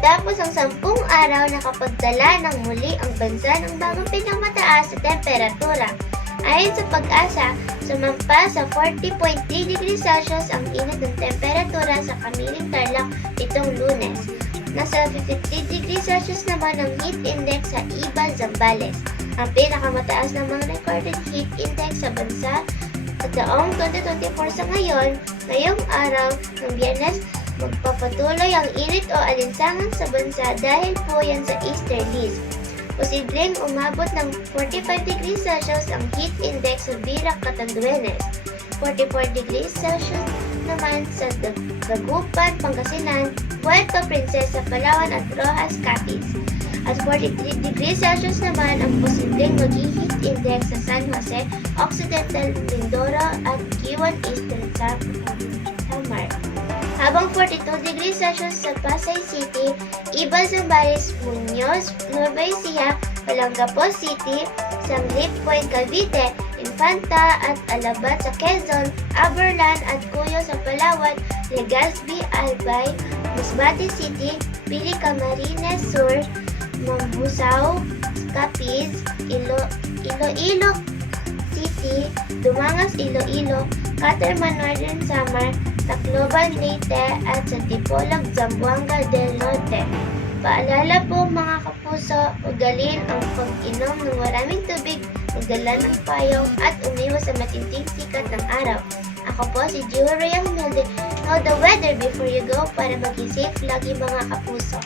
Matapos ang 10 araw, nakapagdala ng muli ang bansa ng bagong pinakamataas na temperatura. Ayon sa Pag-asa, sumampa sa 40.3 degrees Celsius ang init ng temperatura sa Kamiling Tarlac itong Lunes. Nasa 53 degrees Celsius naman ang heat index sa Iba, Zambales. Ang pinakamataas namang recorded heat index sa bansa sa taong 2024 sa ngayong araw ng Biyernes. Magpapatuloy ang init o alinsangan sa bansa dahil po yan sa easterlies. Posibleng umabot ng 45 degrees Celsius ang heat index sa Virac, Catanduanes. 44 degrees Celsius naman sa Dagupan, Pangasinan, Puerto Princesa, Palawan at Rojas, Capiz. At 43 degrees Celsius naman ang posibleng maging heat index sa San Jose, Occidental, Mindoro at Kiwan Eastern Samar. Habang 42 degrees Celsius sa Pasay City, Iba, Zambales, Muñoz, Nueva Ecija, Olongapo City, Sanglip Point, Cavite, Infanta at Alabat sa Quezon, Aberlan at Cuyo sa Palawan, Legazpi, Albay, Masbate City, Pili, Camarines Sur, Mambusaw, Capiz, Iloilo City, Dumangas, Iloilo, Caterman, Northern Samar, Tacloban, Leyte at sa Dipolog, Zamboanga del Norte. Paalala po mga kapuso, ugalin ang pag-inom ng maraming tubig, magdala ng payong at umiwas sa matinding sikat ng araw. Ako po si Jiwa Rhea Humilde. Know the weather before you go para maging safe lagi mga kapuso.